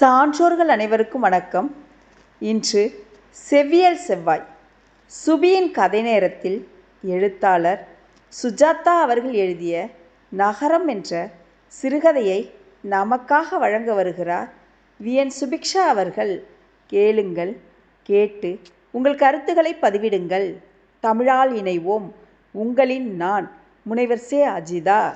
சான்றோர்கள் அனைவருக்கும் வணக்கம். இன்று செவ்வியல் செவ்வாய் சுபியின் கதை நேரத்தில் எழுத்தாளர் சுஜாதா அவர்கள் எழுதிய நகரம் என்ற சிறுகதையை நமக்காக வழங்க வருகிறார் விஎன் சுபிக்ஷா அவர்கள். கேளுங்கள் கேட்டு உங்கள் கருத்துக்களை பதிவிடுங்கள். தமிழால் இணைவோம். உங்களின் நான் முனைவர் சே. அஜிதா.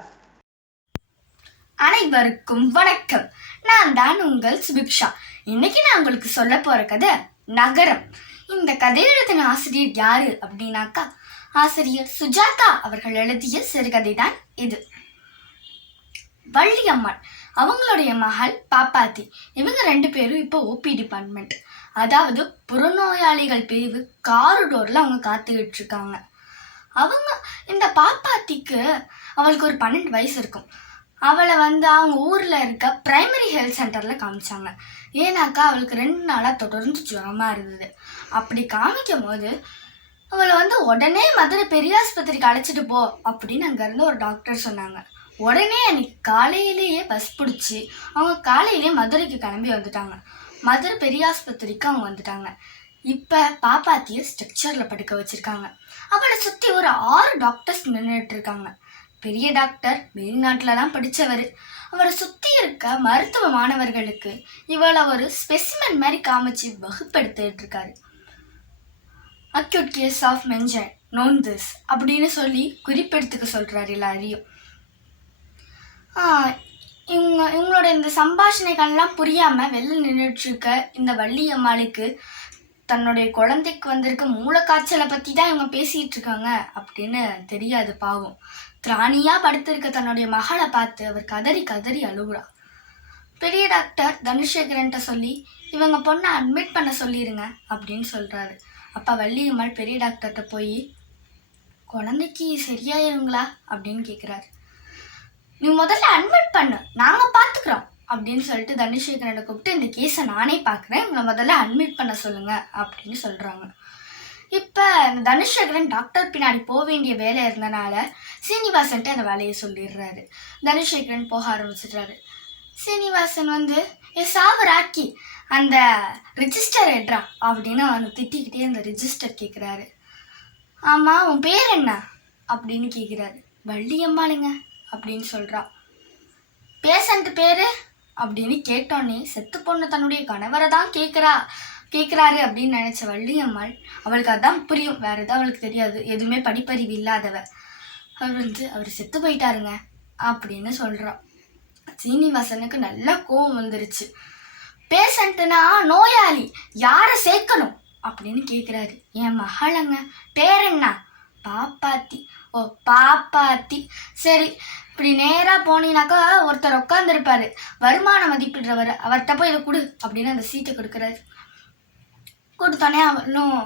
அனைவருக்கும் வணக்கம். நான் தான் உங்கள் சுபிக்ஷா. இன்னைக்கு நான் உங்களுக்கு சொல்ல போற கதை நகரம். இந்த கதை எழுதின ஆசிரியர் யாரு அப்படின்னாக்கா ஆசிரியர் சுஜாதா அவர்கள் எழுதிய சிறுகதை தான் இது. வள்ளியம்மாள் அவங்களுடைய மகள் பாப்பாத்தி இவங்க ரெண்டு பேரும் இப்போ ஓபி டிபார்ட்மெண்ட் அதாவது புறநோயாளிகள் பிரிவு காரிடோரில் அவங்க காத்துக்கிட்டு இருக்காங்க. அவங்க இந்த பாப்பாத்திக்கு அவளுக்கு ஒரு பன்னெண்டு வயசு இருக்கும். அவளை வந்து அவங்க ஊரில் இருக்க பிரைமரி ஹெல்த் சென்டரில் காமிச்சாங்க. ஏன்னாக்கா அவளுக்கு ரெண்டு நாளாக தொடர்ந்து ஜுரமாக இருந்தது. அப்படி காமிக்கும் போது அவளை வந்து உடனே மதுரை பெரியாஸ்பத்திரிக்கு அழைச்சிட்டு போ அப்படின்னு அங்கேருந்து ஒரு டாக்டர் சொன்னாங்க. உடனே அன்னைக்கு காலையிலேயே பஸ் பிடிச்சி அவங்க காலையிலேயே மதுரைக்கு கிளம்பி வந்துட்டாங்க. மதுரை பெரியாஸ்பத்திரிக்கு அவங்க வந்துட்டாங்க. இப்போ பாப்பாத்தியை ஸ்ட்ரக்சரில் படுக்க வச்சுருக்காங்க. அவளை சுற்றி ஒரு ஆறு டாக்டர்ஸ் நின்றுட்டு இருக்காங்க. பெரிய டாக்டர் வெளிநாட்டில் தான் படித்தவர் அவரை சுற்றி இருக்க மருத்துவ மாணவர்களுக்கு இவளை ஒரு ஸ்பெசிமன் மாதிரி காமிச்சு வகுப்படுத்திட்டு இருக்காரு. Acute case of mention known this அப்படின்னு சொல்லி குறிப்பெடுத்துக்க சொல்கிறாரு எல்லாரையும். இவங்க இவங்களோட இந்த சம்பாஷணைகள்லாம் புரியாமல் வெளில நின்றுட்டுருக்க இந்த வள்ளி அம்மாளுக்கு தன்னுடைய குழந்தைக்கு வந்திருக்க மூளைக்காய்ச்சலை பற்றி தான் இவங்க பேசிகிட்டு இருக்காங்க அப்படின்னு தெரியாது பாவம். திராணியா படுத்திருக்க தன்னுடைய மகளை பார்த்து அவர் கதறி கதறி அழுகுறா. பெரிய டாக்டர் தனுஷேகரன்ட்ட சொல்லி இவங்க பொண்ணை அட்மிட் பண்ண சொல்லிடுங்க அப்படின்னு சொல்கிறாரு அப்பா வள்ளியம்மாள் பெரிய டாக்டர்கிட்ட போய் குழந்தைக்கு சரியாயிருங்களா அப்படின்னு கேட்குறாரு நீ முதல்ல அட்மிட் பண்ணு நாங்கள் பார்த்துக்குறோம் அப்படின்னு சொல்லிட்டு தனுஷேகரனை கூப்பிட்டு இந்த கேஸை நானே பார்க்குறேன் இவங்களை முதல்ல அட்மிட் பண்ண சொல்லுங்கள் அப்படின்னு சொல்கிறாங்க இப்போ இந்த தனுஷேகரன் டாக்டர் பின்னாடி போக வேண்டிய வேலை இருந்தனால சீனிவாசன்ட்டு அந்த வேலையை சொல்லிடுறாரு. தனுஷேகரன் போக ஆரம்பிச்சிடுறாரு. சீனிவாசன் வந்து ஏ சாவராக்கி அந்த ரிஜிஸ்டர் எட்ரா அப்படின்னு அவனை திட்டிக்கிட்டே அந்த ரிஜிஸ்டர் கேட்குறாரு ஆமாம் உன் பேர் என்ன? அப்படின்னு கேட்குறாரு வள்ளியம்மாளுங்க அப்படின்னு சொல்கிறான் பேஷண்ட் பேர்? அப்படின்னு கேட்டோன்னே செத்து பொண்ணு தன்னுடைய கணவரை தான் கேட்குறா கேட்குறாரு அப்படின்னு நினச்ச வள்ளியம்மாள் அவளுக்கு அதான் புரியும். வேறு எதுவும் அவளுக்கு தெரியாது. எதுவுமே படிப்பறிவு இல்லாதவ. அவர் வந்து அவர் செத்து போயிட்டாருங்க அப்படின்னு சொல்கிறான் சீனிவாசனுக்கு நல்லா கோவம் வந்துருச்சு. பேஷண்ட்டுனா நோயாளி. யாரை சேர்க்கணும்? அப்படின்னு கேட்குறாரு என் மகளங்க. பேர் என்ன பாப்பாத்தி. ஓ பாப்பாத்தி. சரி. இப்படி நேராக போனீங்கனாக்கா ஒருத்தர் உட்காந்துருப்பாரு வருமான மதிப்பிடுறவர். அவர்கிட்ட போய் இதை கொடு அப்படின்னு அந்த சீட்டை கொடுக்குறாரு. கொடுத்தோன்னே அவனும்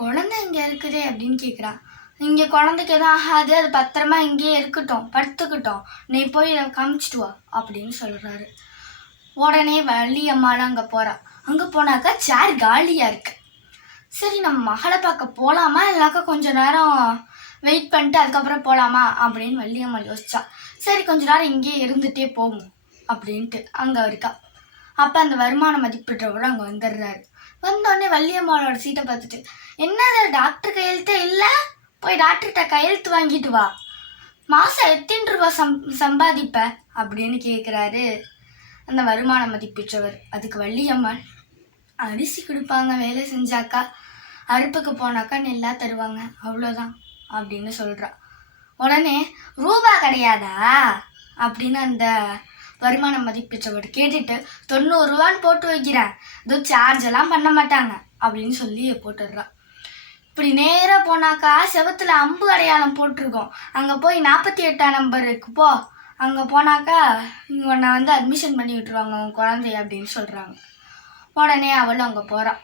குழந்தை இங்கே இருக்குது அப்படின்னு கேட்குறான் இங்கே குழந்தைக்கு எதுவும் ஆகாது. அது பத்திரமா இங்கேயே இருக்கட்டும். படுத்துக்கிட்டோம். நீ போய் இதை காமிச்சிட்டு வா அப்படின்னு சொல்கிறாரு உடனே வள்ளி அம்மாலாம் அங்கே போகிறா அங்கே போனாக்கா சேர் காலியாக இருக்கு. சரி நம்ம மகளை பார்க்க போகலாமா இல்லைனாக்கா கொஞ்சம் நேரம் வெயிட் பண்ணிட்டு அதுக்கப்புறம் போகலாமா அப்படின்னு வள்ளியம்மாள் யோசிச்சா. சரி கொஞ்ச நேரம் இங்கேயே இருந்துகிட்டே போகும் அப்படின்ட்டு அங்கே இருக்கா. அப்போ அந்த வருமான மதிப்பிடுறவர் அங்கே வந்துடுறாரு. வந்தோடனே வள்ளியம்மாளோட சீட்டை பார்த்துட்டு என்னது டாக்டர் கையெழுத்தே இல்லை? போய் டாக்டர்கிட்ட கையெழுத்து வாங்கிட்டு வா. மாதம் எத்தனை ரூபா சம் சம்பாதிப்ப? அப்படின்னு கேட்குறாரு அந்த வருமான மதிப்பிற்றவர். அதுக்கு வள்ளியம்மாள் அரிசி கொடுப்பாங்க வேலை செஞ்சாக்கா. அறுப்புக்கு போனாக்கா நெல்லா தருவாங்க. அவ்வளோதான் அப்படின்னு சொல்கிறா உடனே ரூபா கிடையாதா? அப்படின்னு அந்த வருமான மதிப்பெற்றவர் கேட்டுட்டு தொண்ணூறுவான்னு போட்டு வைக்கிறேன். இதோ சார்ஜ் எல்லாம் பண்ண மாட்டாங்க அப்படின்னு சொல்லி போட்டுடுறான் இப்படி நேராக போனாக்கா செவத்தில் அம்பு அடையாளம் போட்டிருக்கோம். அங்கே போய் நாற்பத்தி எட்டாம் நம்பருக்கு போ. அங்கே போனாக்கா இங்கே உன்னை வந்து அட்மிஷன் பண்ணி விட்டுருவாங்க உன் குழந்தைய அப்படின்னு சொல்கிறாங்க உடனே அவளும் அங்கே போகிறான்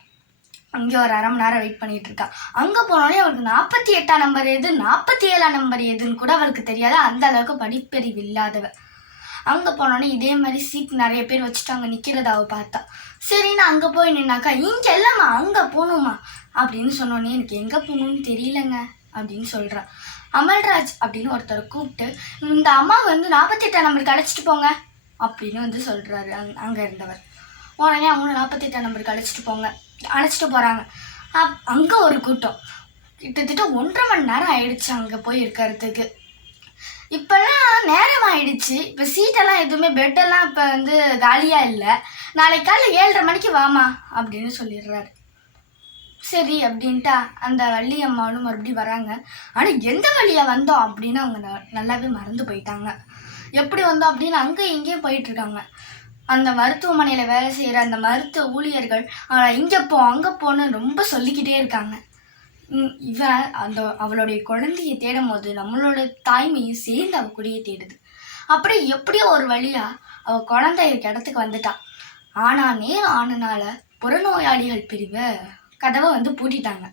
அங்கே ஒரு அரை மணி நேரம் வெயிட் பண்ணிட்டு இருக்கா. அங்கே போனோடனே அவளுக்கு நாற்பத்தி எட்டாம் நம்பர் எது நாற்பத்தி ஏழாம் நம்பர் எதுன்னு கூட அவளுக்கு தெரியாது. அந்த அளவுக்கு படிப்பறிவு இல்லாதவ. அங்கே போனோடனே இதே மாதிரி சீட் நிறைய பேர் வச்சுட்டு அங்கே நிற்கிறதாவ பார்த்தா. சரின்னு அங்கே போய் நின்னாக்கா இங்கே இல்லைம்மா அங்கே போகணுமா அப்படின்னு சொன்னோடனே எனக்கு எங்கே போகணும்னு தெரியலங்க அப்படின்னு சொல்கிறான் அமல்ராஜ் அப்படின்னு ஒருத்தரை கூப்பிட்டு இந்த அம்மா வந்து நாற்பத்தெட்டாம் நம்பருக்கு அழைச்சிட்டு போங்க அப்படின்னு வந்து சொல்கிறாரு அங் அங்கே இருந்தவர். உடனே அவங்க நாற்பத்தெட்டாம் நம்பருக்கு அழைச்சிட்டு போங்க அழைச்சிட்டு போகிறாங்க அப் அங்கே ஒரு கூட்டம். கிட்டத்தட்ட ஒன்றரை மணி நேரம் ஆயிடுச்சு அங்கே போய் இருக்கிறதுக்கு இப்போல்லாம் நேரம் ஆயிடுச்சு இப்போ சீட்டெல்லாம் எதுவுமே பெட்டெல்லாம் இப்போ வந்து காலியாக இல்லை. நாளைக்கு காலைல ஏழரை மணிக்கு வாமா அப்படின்னு சொல்லிடுறாரு. சரி அப்படின்ட்டா அந்த வள்ளி அம்மாவும் மறுபடியும் வராங்க. ஆனால் எந்த வழியாக வந்தோம் அப்படின்னு அவங்க ந- நல்லாவே மறந்து போயிட்டாங்க. எப்படி வந்தோம் அப்படின்னு அங்கே இங்கேயும் போயிட்டு இருக்காங்க அந்த மருத்துவமனையில் வேலை செய்கிற அந்த மருத்துவ ஊழியர்கள் இங்கே போ அங்கே போன்னு ரொம்ப சொல்லிக்கிட்டே இருக்காங்க. இவன் அந்த அவளுடைய குழந்தையை தேடும் போது நம்மளோட தாய்மையும் சேர்ந்து அவள் குடியை தேடுது. அப்படி எப்படியோ ஒரு வழியா அவ குழந்தை இருக்க இடத்துக்கு வந்துட்டா. ஆனா நேரம் ஆனனால புறநோயாளிகள் பிரிவை கதவை வந்து பூட்டிட்டாங்க.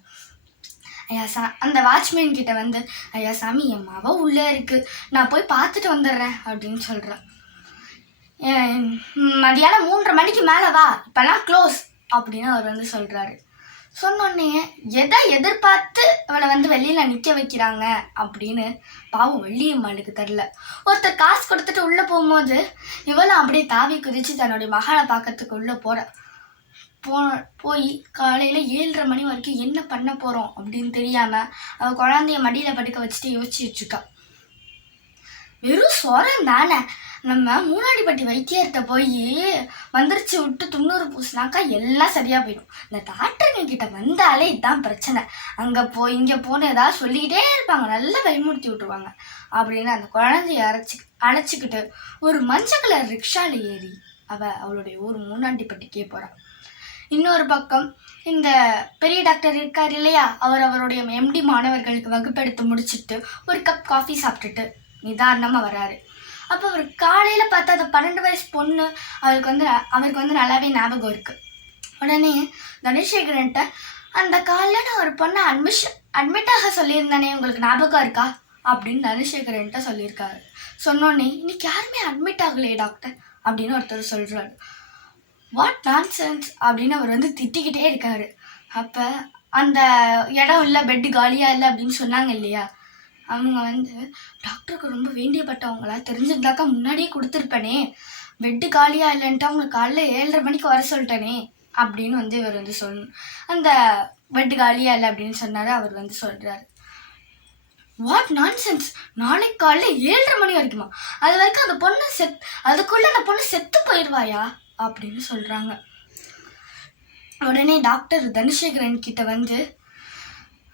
ஐயா சா அந்த வாட்ச்மேன் கிட்ட வந்து ஐயா சாமி என் மாவ உள்ளே இருக்கு. நான் போய் பார்த்துட்டு வந்துடுறேன் அப்படின்னு சொல்கிறேன் மதியானம் மூன்றரை மணிக்கு மேலே வா. இப்போல்லாம் க்ளோஸ் அப்படின்னு அவர் வந்து சொல்கிறாரு சொன்னோடனே எதை எதிர்பார்த்து அவளை வந்து வெளியில் நிற்க வைக்கிறாங்க? அப்படின்னு பாவம் வெள்ளியம்மாளுக்கு தெரில ஒருத்தர் காசு கொடுத்துட்டு உள்ளே போகும்போது இவளும் அப்படியே தாவி குதித்து தன்னுடைய மகளை பார்க்கறதுக்கு உள்ளே போகிறா போ போய் காலையில் ஏழரை மணி வரைக்கும் என்ன பண்ண போகிறோம் அப்படின்னு தெரியாமல் அவள் குழந்தைய மடியில் படுக்க வச்சுட்டு யோசிச்சுட்டு இருக்கா. வெறும் சொரம் தானே நம்ம மூணாடிப்பட்டி வைத்தியர்கிட்ட போய் மந்திரிச்சு விட்டு துண்ணூறு பூசினாக்கா எல்லாம் சரியாக போயிடும். இந்த டாக்டருங்க கிட்ட வந்தாலே இதுதான் பிரச்சனை. அங்கே போ இங்கே போன்னு ஏதாவது சொல்லிக்கிட்டே இருப்பாங்க. நல்லா பயமுறுத்தி விட்டுருவாங்க. அப்படின்னு அந்த குழந்தைய அரைச்சி அழைச்சிக்கிட்டு ஒரு மஞ்சள் கலர் ரிக்ஷாவில் ஏறி அவள் அவளுடைய ஊர் மூணாண்டிப்பட்டிக்கே போகிறாள் இன்னொரு பக்கம் இந்த பெரிய டாக்டர் இருக்கார் இல்லையா? அவர் அவருடைய எம்டி மாணவர்களுக்கு வகுப்பெடுத்து முடிச்சிட்டு ஒரு கப் காஃபி சாப்பிட்டுட்டு நிதானமாக வராரு. அப்போ அவர் காலையில் பார்த்தா அந்த பன்னெண்டு வயசு பொண்ணு அவருக்கு வந்து அவருக்கு வந்து நல்லாவே ஞாபகம் இருக்கு. உடனே தனசேகரன்ட்ட அந்த காலில் நான் ஒரு பொண்ணை அட்மிஷன் அட்மிட் ஆக சொல்லியிருந்தானே உங்களுக்கு ஞாபகம் இருக்கா? அப்படின்னு தனசேகரன்ட்ட சொல்லியிருக்காரு. சொன்னோடனே இன்னைக்கு யாருமே அட்மிட் ஆகலையே டாக்டர் அப்படின்னு ஒருத்தர் சொல்கிறாரு வாட் நான்சென்ஸ் அப்படின்னு அவர் வந்து திட்டிக்கிட்டே இருக்காரு. அப்போ அந்த இடம் இல்லை பெட்டு காலியாக இல்லை அப்படின்னு சொன்னாங்க இல்லையா? அவங்க வந்து டாக்டருக்கு ரொம்ப வேண்டியப்பட்டவங்களா? தெரிஞ்சிருந்தாக்கா முன்னாடியே கொடுத்துருப்பேனே. பெட்டு காலியாக இல்லைன்ட்டு அவங்க காலைல ஏழரை மணிக்கு வர சொல்லிட்டனே அப்படின்னு வந்து இவர் வந்து சொல் அந்த பெட்டு காலியாக இல்லை அப்படின்னு சொன்னார் அவர் வந்து சொல்கிறாரு வாட் நான்சென்ஸ் நாளைக்கு காலைல ஏழரை மணி வரைக்குமா? அது வரைக்கும் அந்த பொண்ணு செத் அதுக்குள்ளே அந்த பொண்ணு செத்து போயிடுவாயா அப்படின்னு சொல்கிறாங்க உடனே டாக்டர் தனசேகரன் கிட்ட வந்து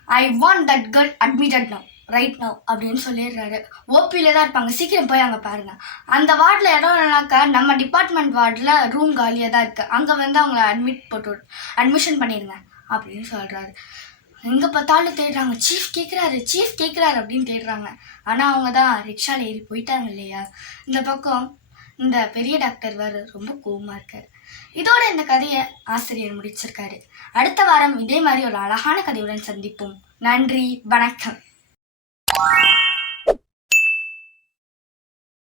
I want that girl admitted now right now அப்படின்னு சொல்லிடுறாரு. ஓபியில் தான் இருப்பாங்க. சீக்கிரம் போய் அங்கே பாருங்க. அந்த வார்டில் இடம் இல்லைனாக்கா நம்ம டிபார்ட்மெண்ட் வார்டில் ரூம் காலியாக தான் இருக்குது அங்கே வந்து அவங்கள அட்மிட் போட்டு அட்மிஷன் பண்ணிடுங்க அப்படின்னு சொல்கிறாரு எங்கே பார்த்தாலும் தேடுறாங்க. சீஃப் கேட்குறாரு சீஃப் கேட்குறாரு அப்படின்னு தேடுறாங்க. ஆனால் அவங்க தான் ரிக்ஷாவில் ஏறி போயிட்டாங்க இல்லையா? இந்த பக்கம் இந்த பெரிய டாக்டர் வேறு ரொம்ப கோவமாக இருக்கார். இதோட இந்த கதையை ஆசிரியர் முடிச்சிருக்காரு. அடுத்த வாரம் இதே மாதிரி ஒரு அழகான கதையுடன் சந்திப்போம். நன்றி வணக்கம். you